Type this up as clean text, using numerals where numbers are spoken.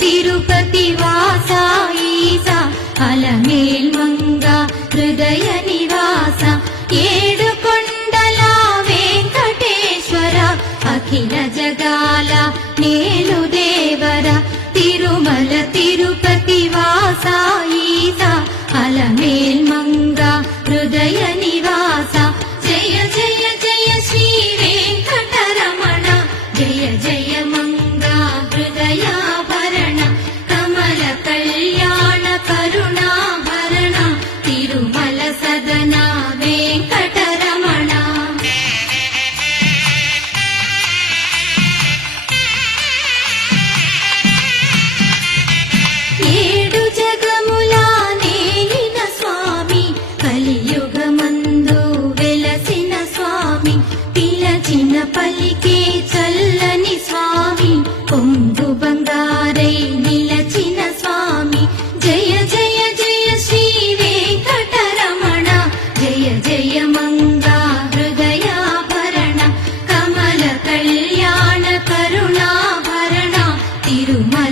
తిరుపతి వాస ఈస అలమేల్ మంగ హృదయ నివాస ఏడు కొండల వెంకటేశ్వర అఖిల జగాల నేలు దేవర తిరుమల తిరుపతి వాస ఈస అలమేల్ మంగ హృదయ నివాస జయ జయ జయ శ్రీ వెంకటరమణ జయ జయ మంగ హృదయాభరణ కమల కళ్యాణ కరుణాభరణ తిరుమల సదన వెంకటరమణ ఏడు జగముల నేలిన స్వామి కలియుగమందు వెలసిన స్వామి పిలచిన పలికే చల్లని స్వామి కొంగు బంగారై నిలచిన స్వామి జయ జయ జయ శ్రీ వెంకటరమణ జయ జయ మంగా హృదయాభరణ కమల కళ్యాణ కరుణాభరణ తిరుమల